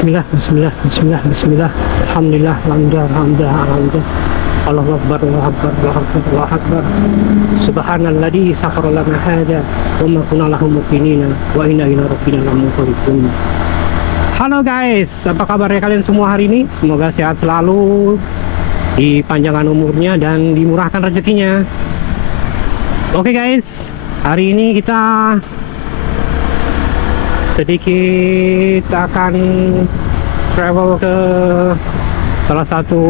Bismillah, Bismillah, Bismillah, Bismillah. Alhamdulillah, alhamdulillah, alhamdulillah, alhamdulillah. Allahu Akbar, Allahu Akbar, Allahu Akbar, Allahu Akbar. Subhanalladzi sakhkhara lana hadza wa ma kunna lahu muqrinin wa inna ila rabbina lamunqalibun. Halo guys, apa kabarnya kalian semua hari ini? Semoga sehat selalu, dipanjangkan umurnya dan dimurahkan rezekinya. Oke guys, hari ini kita sedikit akan travel ke salah satu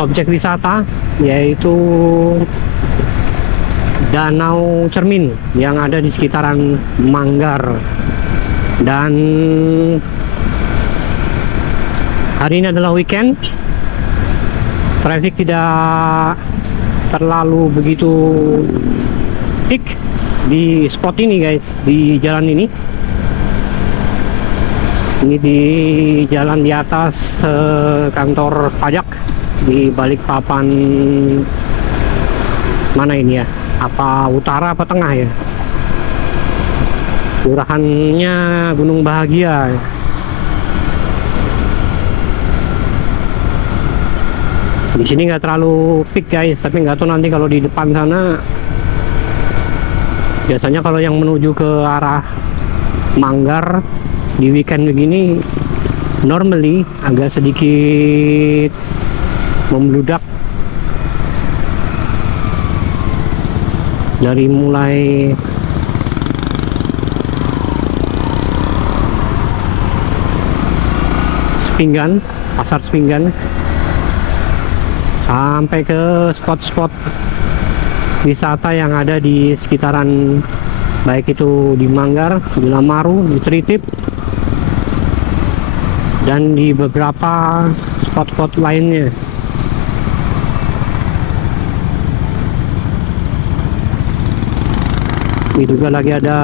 objek wisata, yaitu Danau Cermin yang ada di sekitaran Manggar. Dan hari ini adalah weekend, traffic tidak terlalu begitu peak di spot ini guys, di jalan ini di jalan di atas kantor pajak di Balikpapan. Mana ini ya, apa utara apa tengah ya, kelurahannya Gunung Bahagia. Di sini nggak terlalu peak guys, tapi nggak tahu nanti kalau di depan sana. Biasanya kalau yang menuju ke arah Manggar di weekend begini normally agak sedikit membludak, dari mulai Sepinggan, pasar Sepinggan, sampai ke spot-spot wisata yang ada di sekitaran, baik itu di Manggar, di Lamaru, di Tritip, dan di beberapa spot-spot lainnya. Ini juga lagi ada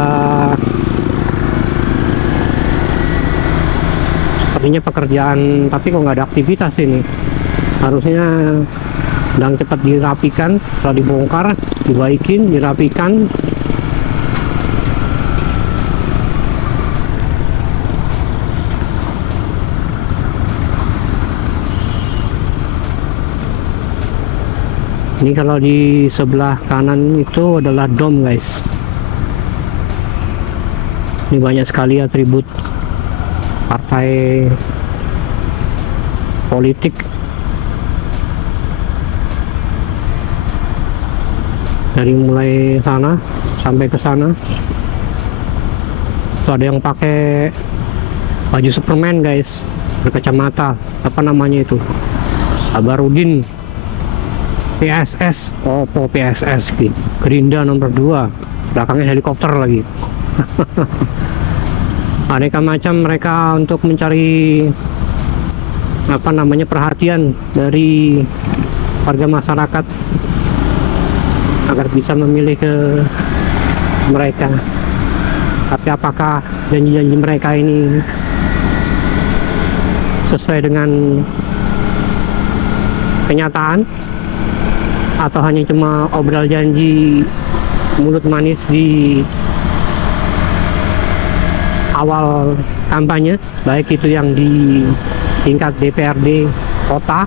sepertinya pekerjaan, tapi kok nggak ada aktivitas ini. Harusnya sedang cepat dirapikan, setelah dibongkar, dibaikin, dirapikan. Ini kalau di sebelah kanan itu adalah dom guys. Ini banyak sekali atribut partai politik. Dari mulai sana sampai ke sana. Tuh ada yang pakai baju Superman guys, berkacamata, apa namanya itu, Sabarudin PSS. Oh PSS Gerinda nomor 2, belakangnya helikopter lagi. Aneka macam mereka untuk mencari apa namanya perhatian dari warga masyarakat agar bisa memilih ke mereka. Tapi apakah janji-janji mereka ini sesuai dengan kenyataan, atau hanya cuma obral janji mulut manis di awal kampanye, baik itu yang di tingkat DPRD kota,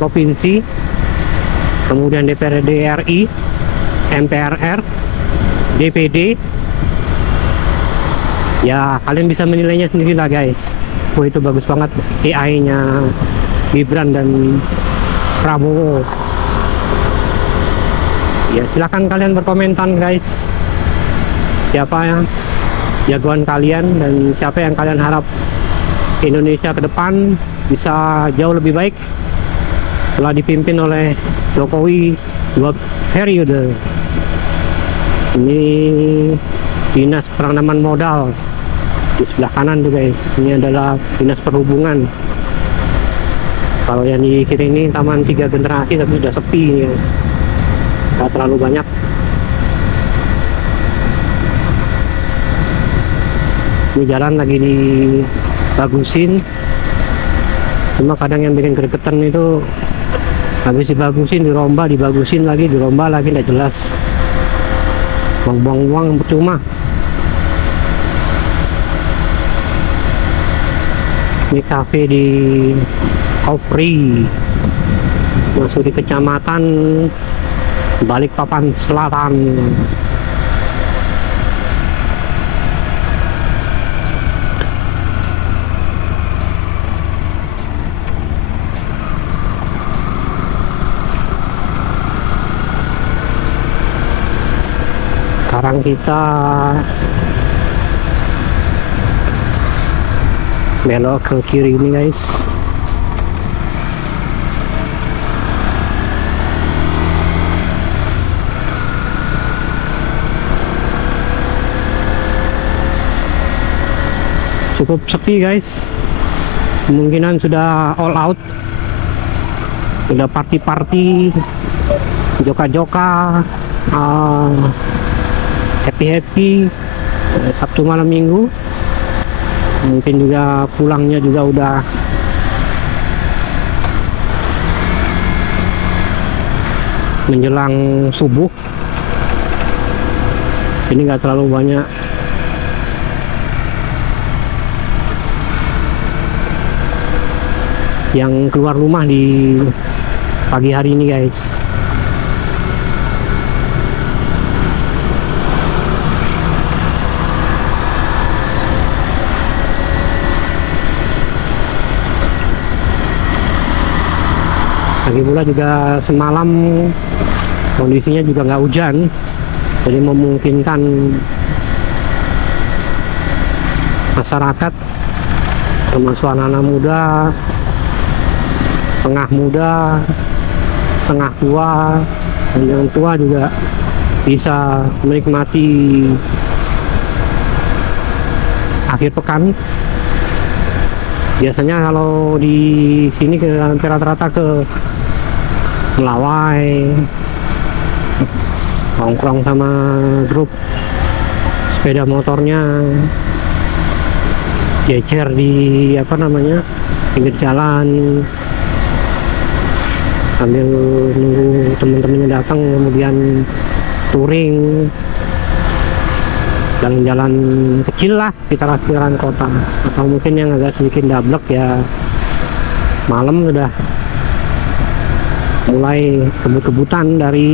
provinsi, kemudian DPRD RI, MPRR, DPD. Ya kalian bisa menilainya sendiri lah guys. Oh itu bagus banget AI-nya Gibran dan Prabowo. Ya silakan kalian berkomentar guys, siapa yang jagoan kalian dan siapa yang kalian harap Indonesia ke depan bisa jauh lebih baik setelah dipimpin oleh Jokowi 2 periode. Ini dinas penanaman modal di sebelah kanan tuh guys, ini adalah dinas perhubungan. Kalau yang di kiri ini taman 3 generasi, tapi sudah sepi guys, nggak terlalu banyak. Ini jalan lagi dibagusin, cuma kadang yang bikin gregetan itu habis dibagusin, dibagusin lagi, dirombak lagi, nggak jelas, buang-buang uang percuma. Ini cafe di Kopri, masuk di kecamatan Balikpapan Selatan. Sekarang kita belok ke kiri ini guys. Cukup sepi guys, kemungkinan sudah all out, sudah party-party, joka-joka, happy-happy Sabtu malam minggu. Mungkin juga pulangnya juga udah menjelang subuh. Ini nggak terlalu banyak yang keluar rumah di pagi hari ini guys. Lagi pula juga semalam kondisinya juga nggak hujan, jadi memungkinkan masyarakat termasuk anak-anak muda, setengah muda, setengah tua, dan yang tua juga bisa menikmati akhir pekan. Biasanya kalau di sini rata-rata ke Melawai, nongkrong sama grup sepeda motornya, jejer di apa namanya pinggir jalan sambil nunggu teman-temannya datang, kemudian touring jalan-jalan kecil lah sekitaran kota, atau mungkin yang agak sedikit dablek ya malam sudah mulai kebut-kebutan dari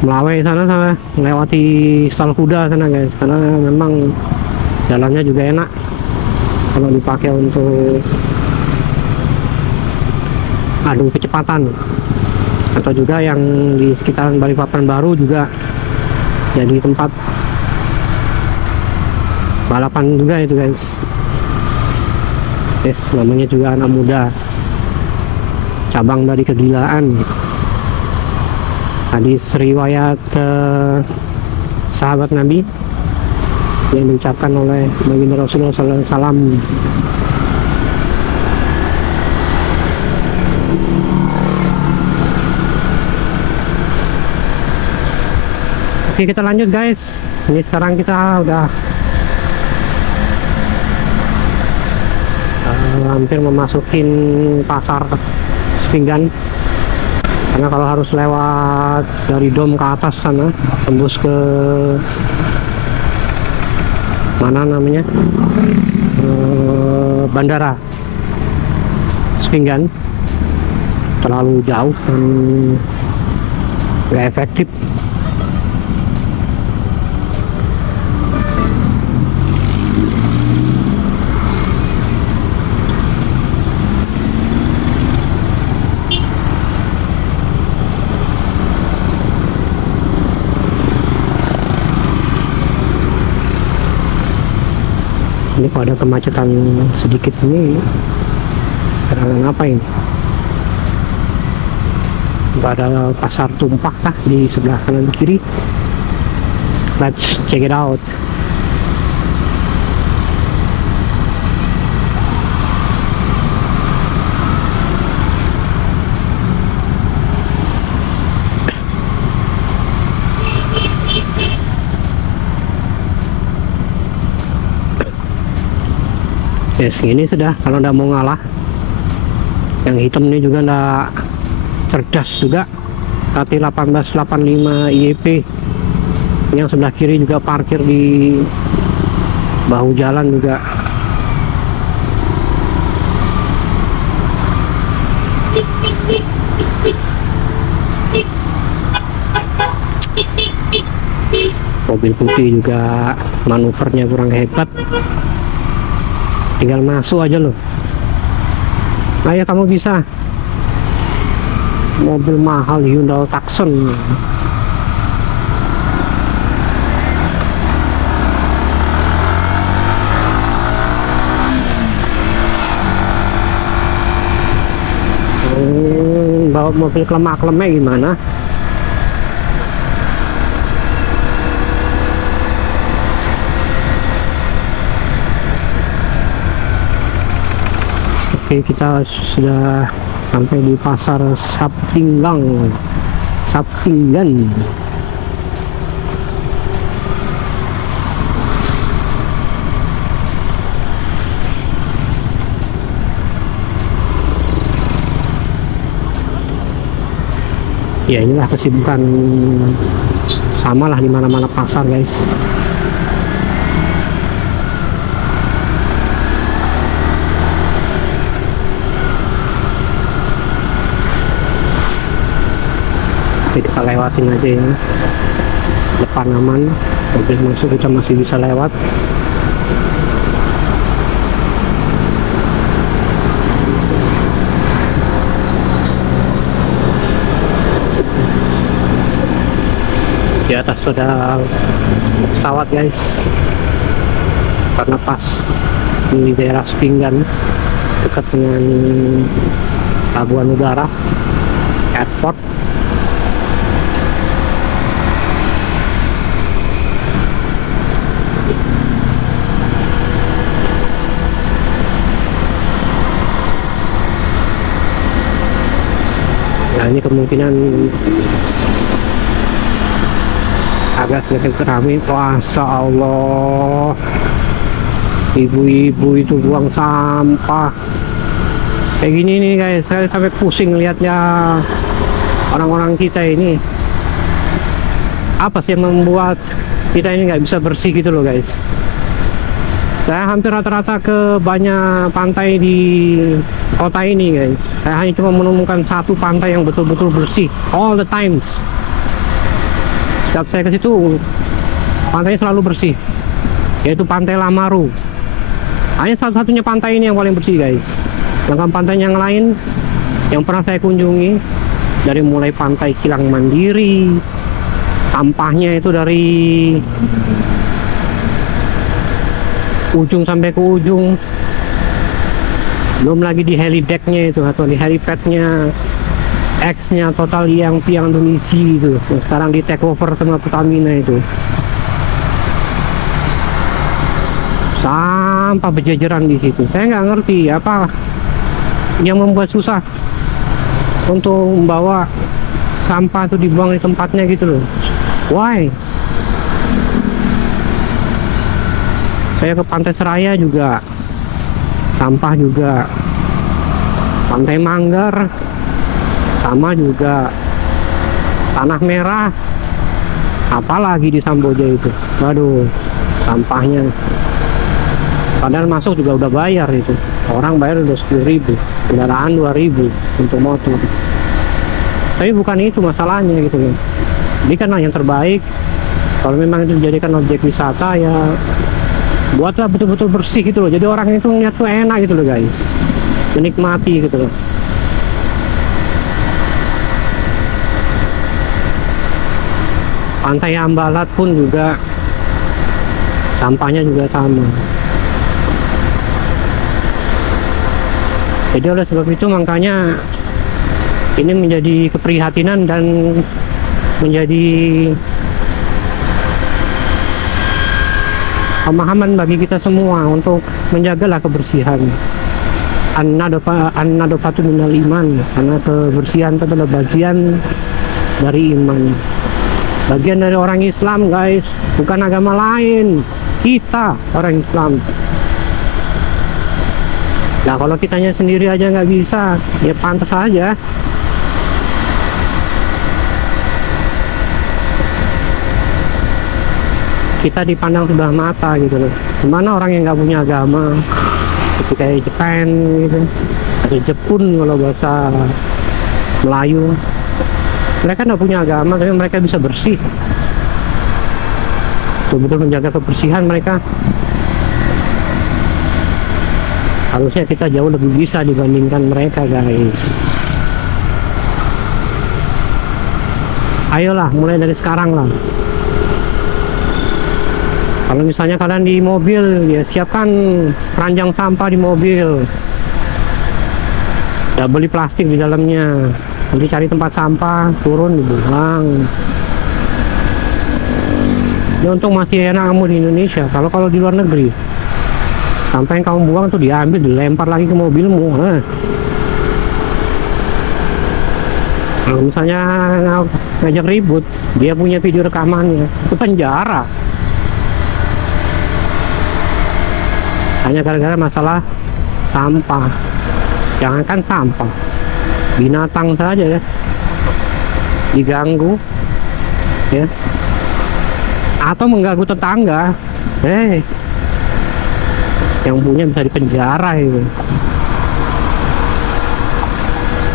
Melawai sana sama melewati Stal Kuda sana guys, karena memang jalannya juga enak kalau dipakai untuk adu kecepatan. Atau juga yang di sekitaran Balikpapan Baru juga jadi tempat balapan juga itu guys. Namanya juga anak muda, cabang dari kegilaan. Hadis riwayat sahabat Nabi yang diucapkan oleh baginda Rasulullah SAW. Oke, kita lanjut guys. Ini sekarang kita udah hampir memasukin pasar Sepinggan, karena kalau harus lewat dari dom ke atas sana tembus ke mana namanya bandara Sepinggan terlalu jauh dan gak efektif. Ini kalau ada kemacetan sedikit ini karena apa ini? Nggak ada pasar tumpah kah di sebelah kanan kiri? Let's check it out. Yes, ini sudah kalau udah mau ngalah. Yang hitam ini juga ndak cerdas juga. KT 1885 IEP. Yang sebelah kiri juga parkir di bahu jalan juga mobil putih juga manuvernya kurang hebat, tinggal masuk aja loh. Ayo kamu bisa. Mobil mahal Hyundai Tucson. Bawa mobil kelemak-kelemek gimana? Oke, kita sudah sampai di pasar Saptinggan. Ya inilah kesibukan, samalah di mana-mana pasar guys. Oke, kita lewatin aja ya, depan aman, mobil masuk kita masih bisa lewat. Di atas sudah pesawat guys, karena pas di daerah Sepinggan dekat dengan Pelabuhan Udara Airport. Nah ini kemungkinan agak sedikit ramai. Masya Allah, ibu-ibu itu buang sampah kayak gini nih guys. Saya sampai pusing lihatnya, orang-orang kita ini. Apa sih yang membuat kita ini nggak bisa bersih gitu loh guys. Saya hampir rata-rata ke banyak pantai di kota ini guys. Saya hanya cuma menemukan satu pantai yang betul-betul bersih all the times. Setiap saya ke situ, pantainya selalu bersih, yaitu Pantai Lamaru. Hanya satu-satunya pantai ini yang paling bersih guys. Sedangkan pantai yang lain yang pernah saya kunjungi, dari mulai pantai Kilang Mandiri, sampahnya itu dari ujung sampai ke ujung. Belum lagi di helidecknya itu, atau di helipadnya X-nya Total yang Piang Indonesia itu, yang sekarang di take over sama Pertamina itu. Sampah berjejeran di situ. Saya nggak ngerti apa yang membuat susah untuk membawa sampah itu dibuang di tempatnya gitu loh. Why? Saya ke Pantai Seraya juga, sampah juga. Pantai Manggar sama juga. Tanah Merah, apalagi di Samboja itu, waduh, sampahnya. Padahal masuk juga udah bayar itu, orang bayar udah 10.000, kendaraan 2.000 untuk motor. Tapi bukan itu masalahnya gitu loh. Ini kan yang terbaik. Kalau memang itu dijadikan objek wisata, ya buatlah betul-betul bersih gitu loh. Jadi orang itu ngeliat tuh enak gitu loh guys, menikmati gitu loh. Pantai Ambalat pun juga sampahnya juga sama. Jadi oleh sebab itu makanya ini menjadi keprihatinan dan menjadi pemahaman bagi kita semua untuk menjagalah kebersihan. An-nadofatu minal iman, karena kebersihan itu adalah bagian dari iman, bagian dari orang Islam guys, bukan agama lain. Kita orang Islam. Nah kalau kitanya sendiri aja nggak bisa, ya pantas aja kita dipandang sebelah mata gitu loh. Gimana orang yang nggak punya agama seperti kayak Jepang gitu, atau Jepun kalau bahasa Melayu, mereka nggak punya agama tapi mereka bisa bersih, betul-betul menjaga kebersihan mereka. Harusnya kita jauh lebih bisa dibandingkan mereka guys. Ayolah mulai dari sekarang lah. Kalau misalnya kalian di mobil, ya siapkan keranjang sampah di mobil. Ya beli plastik di dalamnya. Nanti cari tempat sampah, turun dibuang. Ya untung masih enak kamu di Indonesia. Kalau di luar negeri, sampah yang kamu buang tuh diambil, dilempar lagi ke mobilmu. Kalau misalnya ngajak ribut, dia punya video rekamannya, itu penjara. Hanya gara-gara masalah sampah. Jangankan sampah, binatang saja ya diganggu ya, atau mengganggu tetangga, yang punya bisa dipenjara itu.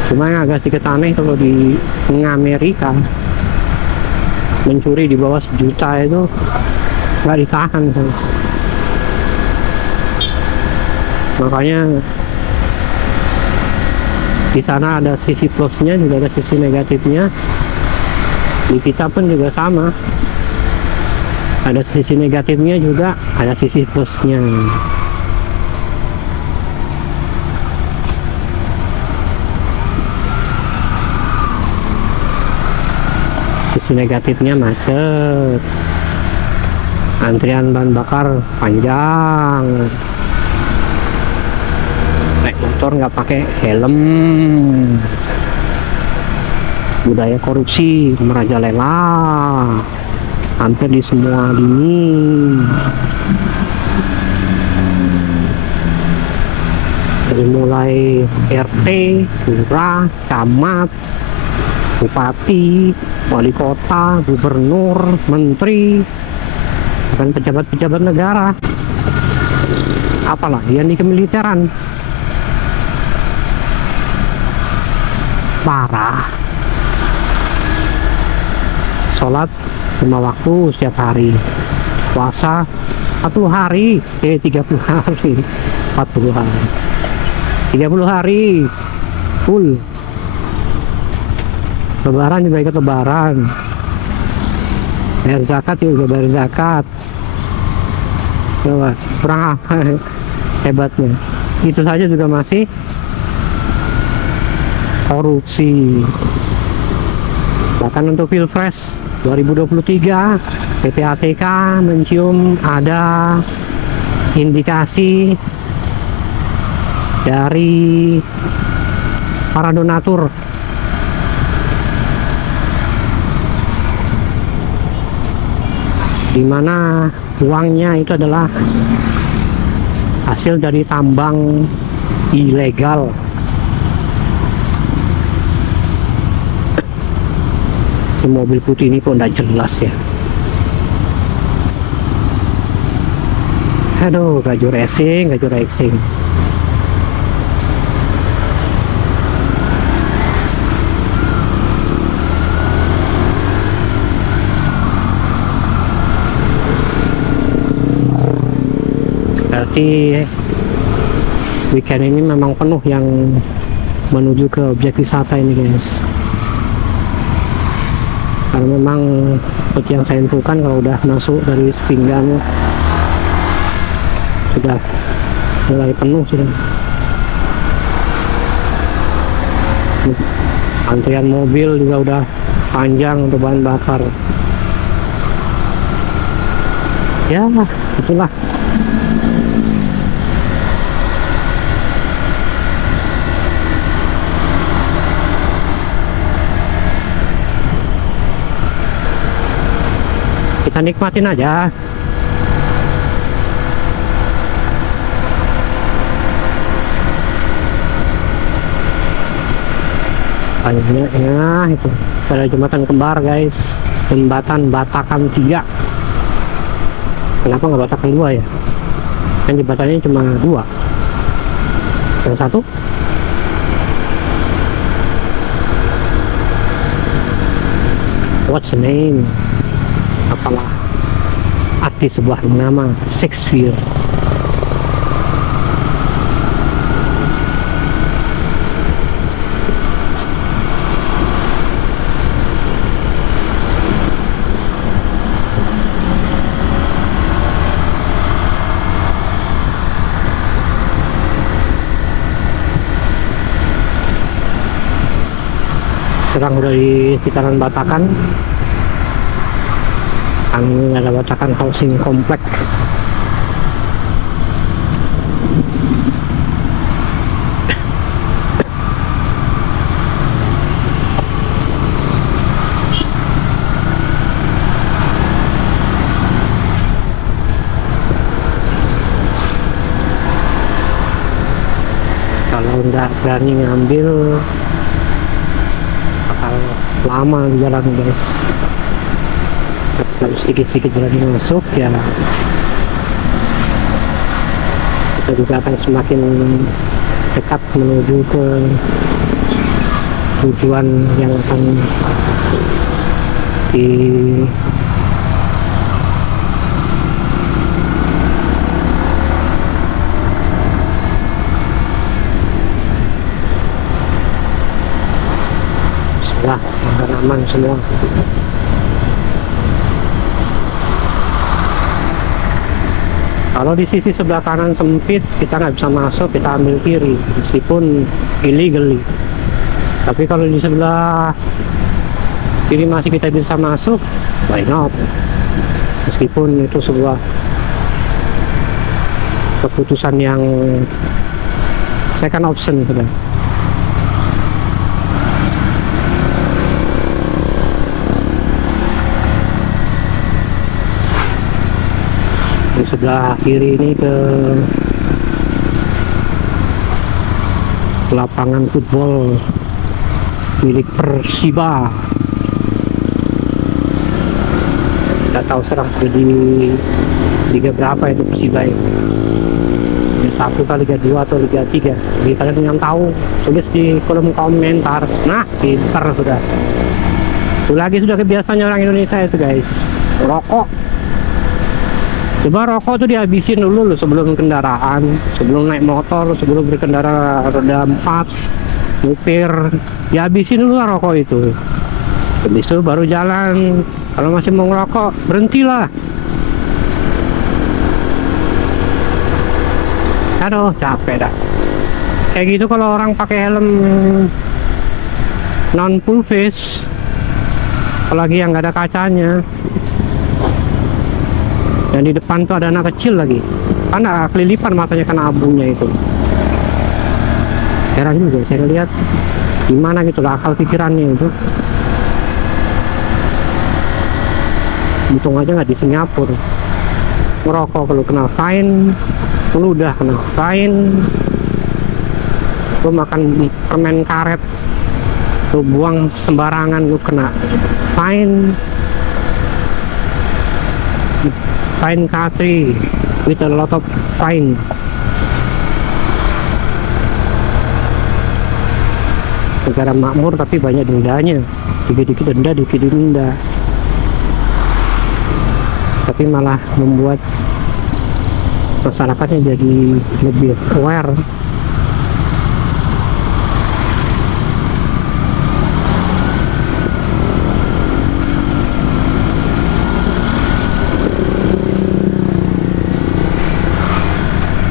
Cuma yang agak sedikit aneh kalau di Amerika, mencuri di bawah 1 juta itu nggak ditahan guys. Makanya di sana ada sisi plusnya juga ada sisi negatifnya. Di kita pun juga sama, ada sisi negatifnya juga ada sisi plusnya. Sisi negatifnya macet, antrian bahan bakar panjang, naik motor nggak pakai helm, budaya korupsi merajalela hampir di semua lini. Dari mulai RT, lurah, camat, bupati, wali kota, gubernur, menteri, dan pejabat-pejabat negara, apalagi yang di kemiliteran. Parah. Sholat 5 waktu setiap hari, puasa 40 hari, 30 hari, 40 hari, 30 hari full. Lebaran juga ikut lebaran, bayar zakat juga bayar zakat. Coba kurang apa hebatnya, itu saja juga masih korupsi. Bahkan untuk Pilpres 2023 PPATK mencium ada indikasi dari para donatur di mana uangnya itu adalah hasil dari tambang ilegal. Mobil putih ini kok nggak jelas ya. Aduh, gaju racing. Berarti weekend ini memang penuh yang menuju ke objek wisata ini guys. Karena memang seperti yang saya infokan, kalau udah masuk dari pinggang sudah mulai penuh sudah. Antrian mobil juga udah panjang untuk bahan bakar. Ya, itulah. Kita nikmatin aja. Banyaknya itu ada jembatan kembar guys, jembatan Batakan 3. Kenapa nggak Batak yang 2 ya? Kan jembatannya cuma 2. Yang satu what's the name? Apalah arti sebuah nama Shakespeare? Sekarang udah di sekitaran Batakan. Ini ada Batakan Housing Complex. Kalau nggak berani ngambil bakal lama di jalan guys. Kalau sedikit-sedikit berani masuk ya kita juga akan semakin dekat menuju ke tujuan yang akan di setelah aman semua. Kalau di sisi sebelah kanan sempit, kita nggak bisa masuk, kita ambil kiri, meskipun illegally. Tapi kalau di sebelah kiri masih kita bisa masuk, why not? Meskipun itu sebuah keputusan yang second option sudah. Di sebelah kiri ini ke lapangan football milik Persiba. Tidak tahu sekarang sudah di Liga berapa itu Persiba itu. Liga 1 kah, Liga 2 atau Liga 3. Jadi kalian yang tahu tulis di kolom komentar. Nah, pintar sudah. Itu lagi sudah kebiasaannya orang Indonesia itu guys. Rokok. Coba rokok tuh dihabisin dulu loh sebelum kendaraan, sebelum naik motor, sebelum berkendara roda 4, nyupir, dihabisin dulu lah rokok itu. Habis itu baru jalan. Kalau masih mau ngerokok, berhentilah. Aduh, capek dah. Kayak gitu kalau orang pakai helm non full face, apalagi yang nggak ada kacanya. Dan di depan tuh ada anak kecil lagi, karena kelilipan matanya kena abunya itu. Heran juga saya lihat gimana gitu lah akal pikirannya itu. Untung aja nggak di Singapura. Merokok kalau kena fine, lu udah kena fine. Lu makan permen karet, lu buang sembarangan, lu kena fine. Fine country with a lot of fine. Negara makmur tapi banyak dendanya, dikit-dikit denda, dikit denda. Tapi malah membuat masyarakatnya jadi lebih aware.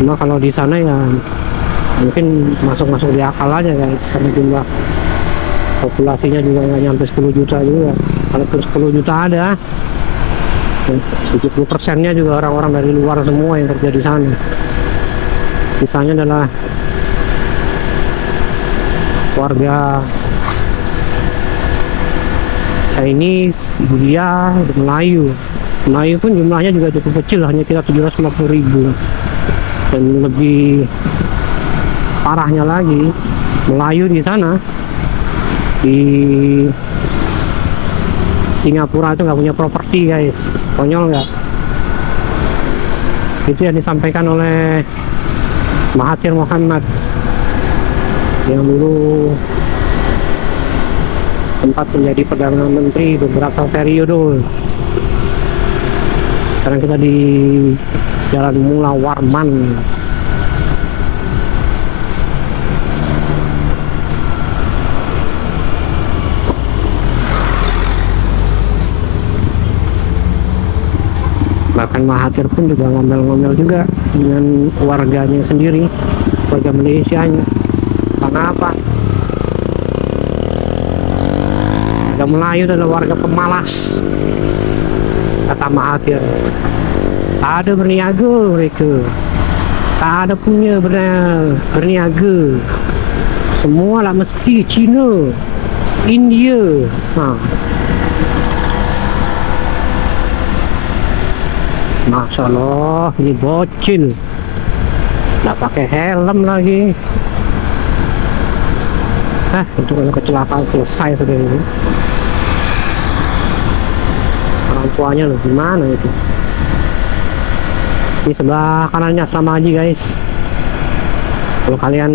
Cuma kalau di sana ya mungkin masuk di akal aja guys, karena jumlah populasinya juga nggak nyampe 10 juta juga. Kalaupun 10 juta ada, 70%-nya juga orang-orang dari luar semua yang kerja di sana. Sisanya adalah warga Chinese, India, Melayu. Melayu pun jumlahnya juga cukup kecil, hanya kira 750.000. Dan lebih parahnya lagi, Melayu di sana di Singapura itu nggak punya properti guys. Konyol nggak? Itu yang disampaikan oleh Mahathir Mohamad yang dulu sempat menjadi Perdana Menteri beberapa periode. Sekarang kita di Jalan Mula Warman. Bahkan Mahathir pun juga ngomel-ngomel juga dengan warganya sendiri, warga Malaysia nya. Karena apa? Warga Melayu adalah warga pemalas, kata Mahathir. Tak ada berniaga mereka, tak ada punya berniaga. Semua lah mesti Cina, India. Masya Allah, ini bocil, nggak pakai helm lagi. Itu kalau kecelakaan selesai sudah ini. Orang tuanya loh, gimana itu? Ini sebelah kanannya asrama haji guys. Kalau kalian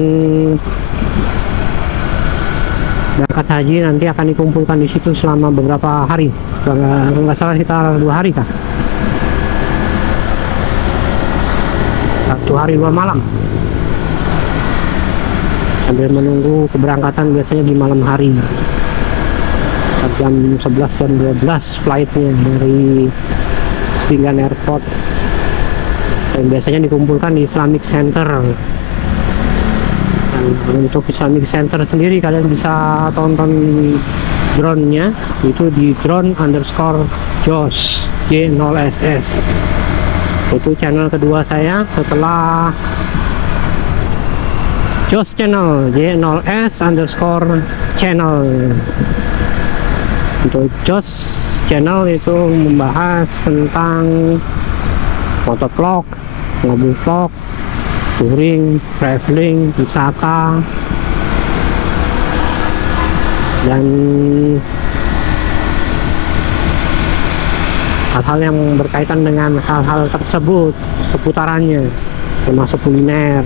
berangkat haji nanti akan dikumpulkan di situ selama beberapa hari. Kalau nggak salah sekitar 2 hari kah? 1 hari 2 malam sambil menunggu keberangkatan. Biasanya di malam hari jam 11 dan 12 flightnya dari Spingan Airport, dan biasanya dikumpulkan di Islamic Center. Dan untuk Islamic Center sendiri kalian bisa tonton drone-nya itu di drone_jos J0SS. Itu channel kedua saya setelah Jos Channel J0S_channel. Untuk Jos Channel itu membahas tentang motovlog, mobil vlog, touring, traveling, wisata, dan hal-hal yang berkaitan dengan hal-hal tersebut seputarannya, termasuk kuliner.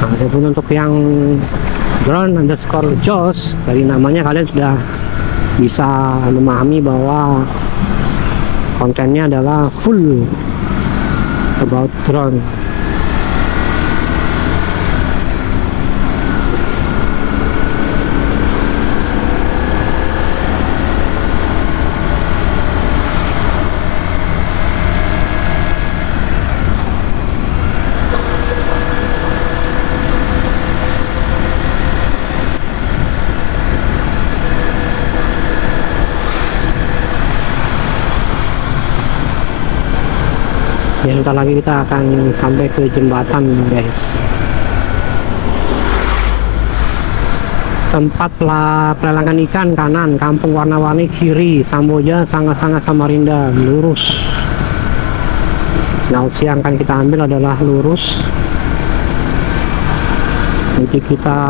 Adapun untuk yang drone_jos, dari namanya kalian sudah bisa memahami bahwa kontennya adalah full about drone. Ya, ntar lagi kita akan sampai ke jembatan guys. Tempat pelelangan ikan kanan, kampung warna-warni kiri, Samboja, Sanga-Sanga, Samarinda lurus. Nah, opsi yang akan kita ambil adalah lurus. Jadi kita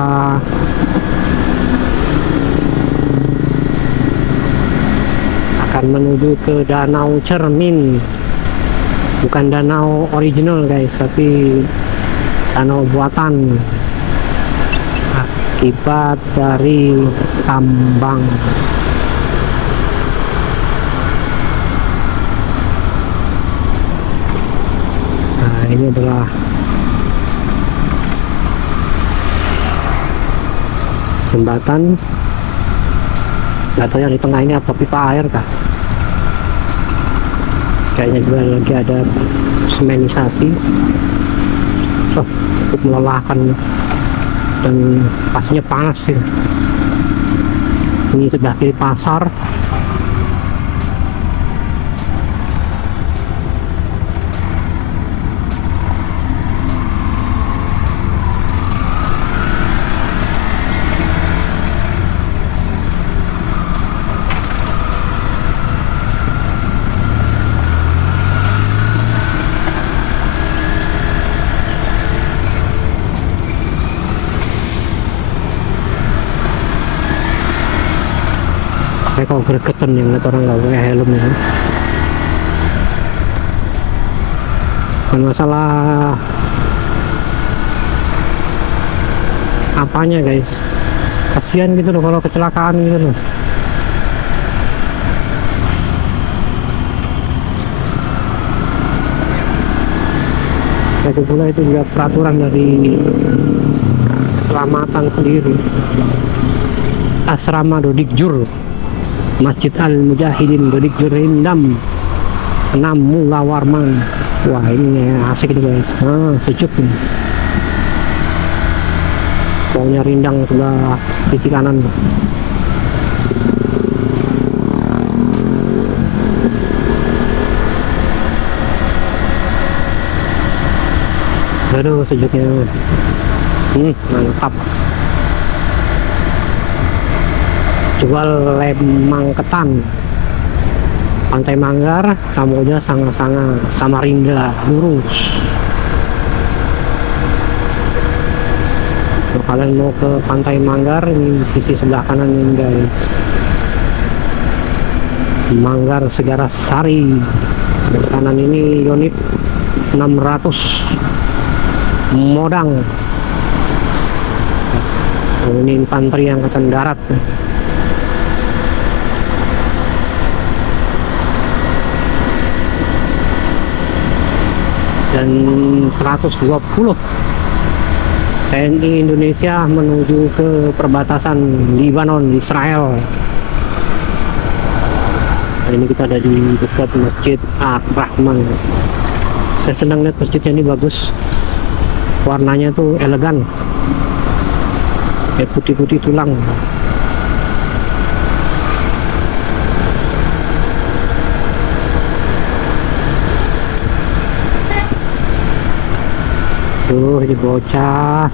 akan menuju ke Danau Cermin. Bukan danau original guys, tapi danau buatan akibat dari tambang. Nah, ini adalah jembatan. Gak tahu yang di tengah ini apa, pipa air kah? Kayaknya juga lagi ada semenisasi. Cukup melelahkan dan pastinya panas sih. Ini sebelah kiri pasar. Kayak kalau gregetan yang lihat orang nggak pakai helm ya. Bukan masalah apanya guys, kasihan gitu loh kalau kecelakaan gitu loh. Lagi pula itu juga peraturan dari keselamatan sendiri. Asrama Dodikjur, Masjid Al Mujahidin Dodikjur Rindam, 6 Mula Warman. Wah ini asik nih guys, sejuk nih. Pokoknya rindang sebelah sisi kanan. Aduh sejuknya. Mantap. Jual Lemang Ketan, Pantai Manggar, Kamboja, Sanga-Sanga, Samarinda, lurus. Kalau kalian mau ke Pantai Manggar, ini sisi sebelah kanan ini guys. Manggar Segara Sari. Kanan ini unit 600 Modang. Ini infanteri angkatan darat. Dan 120 TNI Indonesia menuju ke perbatasan Lebanon, Israel. Nah, ini kita ada di dekat Masjid Ar-Rahman. Saya senang lihat masjidnya ini, bagus. Warnanya tuh elegan, kayak putih-putih tulang. Tuh ini bocah.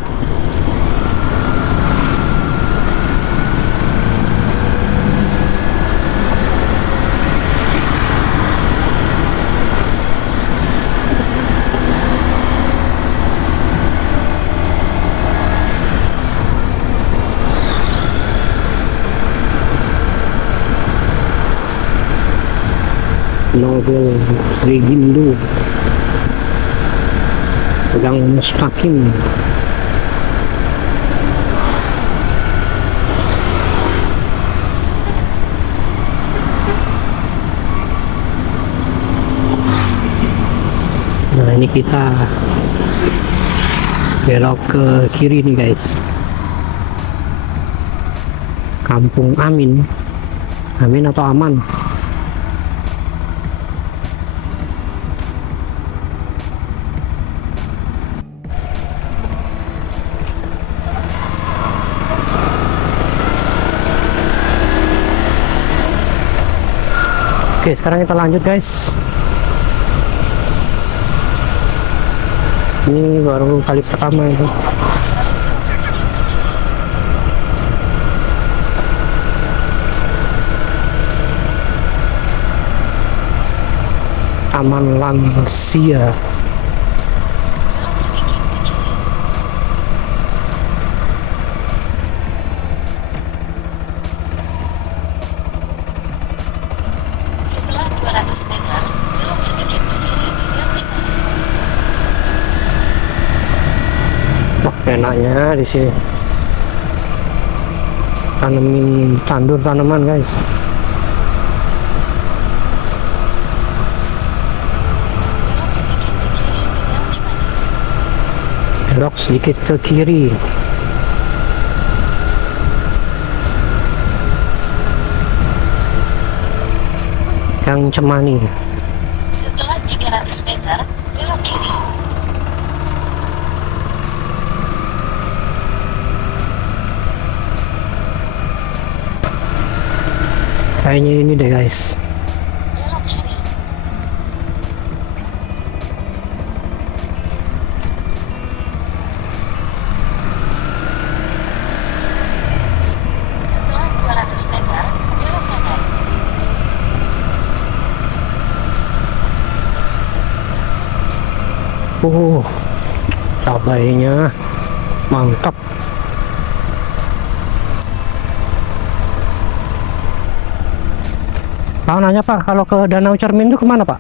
Nobel Regindo pegang mustaqim. Nah ini kita belok ke kiri nih guys, Kampung Amin. Amin atau aman? Oke, sekarang kita lanjut guys. Ini baru kali pertama itu. Taman Lansia. Setelah 200 meter, belok sedikit ke kiri di Gang Cemani. Wah, enaknya di sini. Tanemin tandur tanaman, guys. Belok sedikit ke kiri di Gang Cemani. Belok sedikit ke kiri. Gang Cemani. Setelah 300 meter, belok kiri. Kayaknya ini deh guys. Belok kiri. Setelah 200 meter, belok kanan. Cabainya mantap. Pak nanya Pak, kalau ke Danau Cermin itu kemana Pak?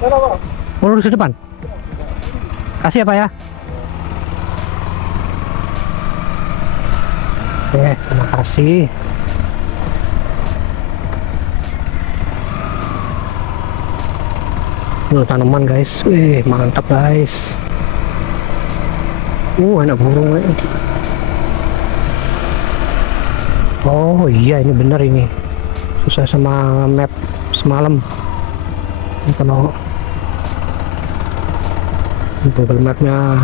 Mana, Pak? Lurus ke depan? Kasih ya Pak ya. Oke, terima kasih. Tanaman guys, wih mantap guys. Enak burung. Oh iya, ini bener ini. Susah sama map semalam. Kalau Google Map-nya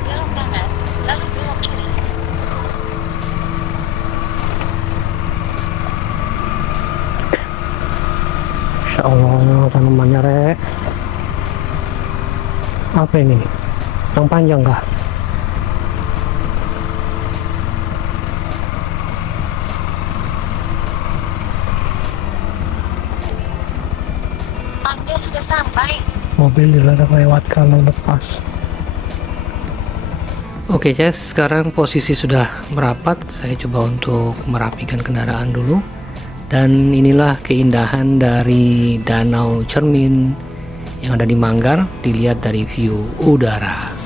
Belok kanan, lalu belok kiri. Insya Allah tanamannya rek. Apa ini? Yang panjang kah? Anda sudah sampai. Mobil dilarang lewat kalau lepas. Oke Ces, sekarang posisi sudah merapat. Saya coba untuk merapikan kendaraan dulu. Dan inilah keindahan dari Danau Cermin yang ada di Manggar, dilihat dari view udara.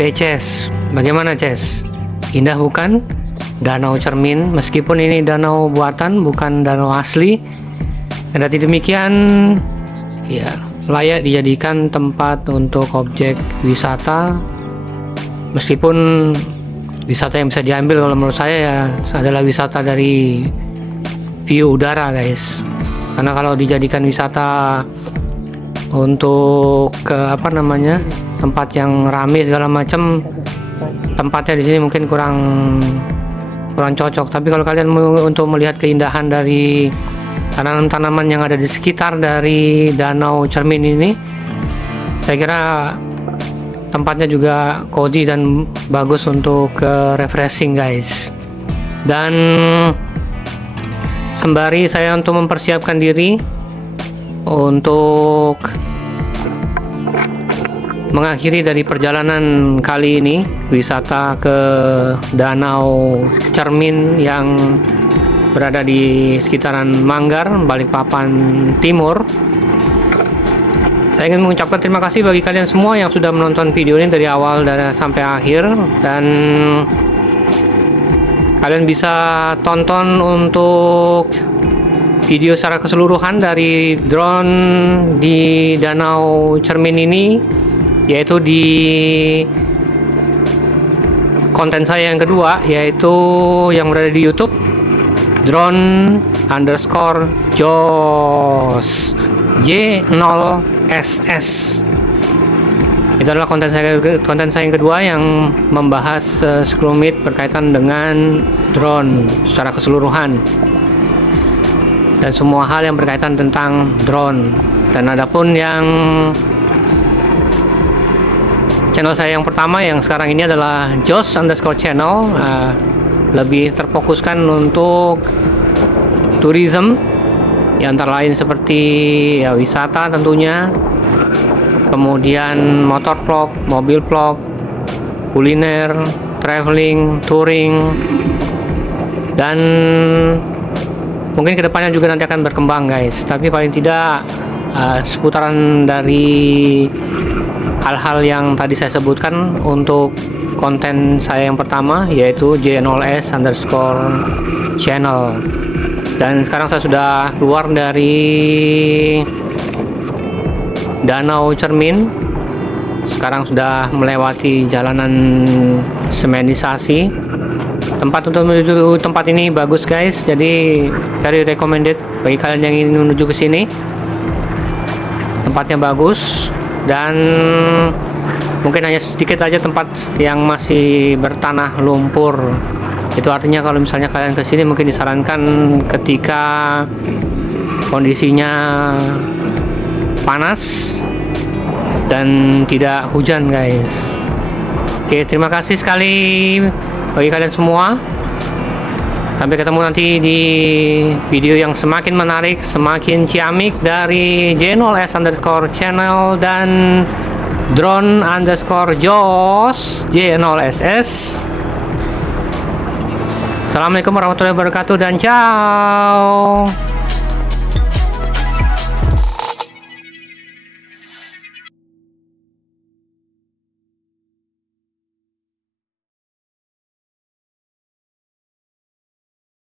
Oke Ces, bagaimana Ces? Indah bukan? Danau Cermin, meskipun ini danau buatan bukan danau asli. Kendati demikian, ya layak dijadikan tempat untuk objek wisata. Meskipun wisata yang bisa diambil kalau menurut saya ya adalah wisata dari view udara guys. Karena kalau dijadikan wisata untuk ke tempat yang rame segala macam, tempatnya di sini mungkin kurang cocok. Tapi kalau kalian mau untuk melihat keindahan dari tanaman-tanaman yang ada di sekitar dari Danau Cermin ini, saya kira tempatnya juga cozy dan bagus untuk refreshing guys. Dan sembari saya untuk mempersiapkan diri untuk mengakhiri dari perjalanan kali ini, wisata ke Danau Cermin yang berada di sekitaran Manggar, Balikpapan Timur. Saya ingin mengucapkan terima kasih bagi kalian semua yang sudah menonton video ini dari awal dan sampai akhir, dan kalian bisa tonton untuk video secara keseluruhan dari drone di Danau Cermin ini, yaitu di konten saya yang kedua, yaitu yang berada di YouTube, drone_jos J0SS. Itu adalah konten saya yang kedua yang membahas sekelumit berkaitan dengan drone secara keseluruhan dan semua hal yang berkaitan tentang drone. Dan adapun yang channel saya yang pertama yang sekarang ini adalah Jos_channel, lebih terfokuskan untuk tourism, ya, antara lain seperti ya, wisata tentunya, kemudian motor vlog, mobil vlog, kuliner, traveling, touring, dan mungkin kedepannya juga nanti akan berkembang guys. Tapi paling tidak seputaran dari hal-hal yang tadi saya sebutkan untuk konten saya yang pertama, yaitu J0S_channel. Dan sekarang saya sudah keluar dari Danau Cermin. Sekarang sudah melewati jalanan semenisasi. Tempat untuk menuju tempat ini bagus guys, jadi very recommended bagi kalian yang ingin menuju ke sini. Tempatnya bagus dan mungkin hanya sedikit saja tempat yang masih bertanah lumpur. Itu artinya kalau misalnya kalian ke sini mungkin disarankan ketika kondisinya panas dan tidak hujan guys. Oke, terima kasih sekali bagi kalian semua. Sampai ketemu nanti di video yang semakin menarik, semakin ciamik dari J0S_channel dan drone_jos J0SS. Assalamualaikum warahmatullahi wabarakatuh dan ciao.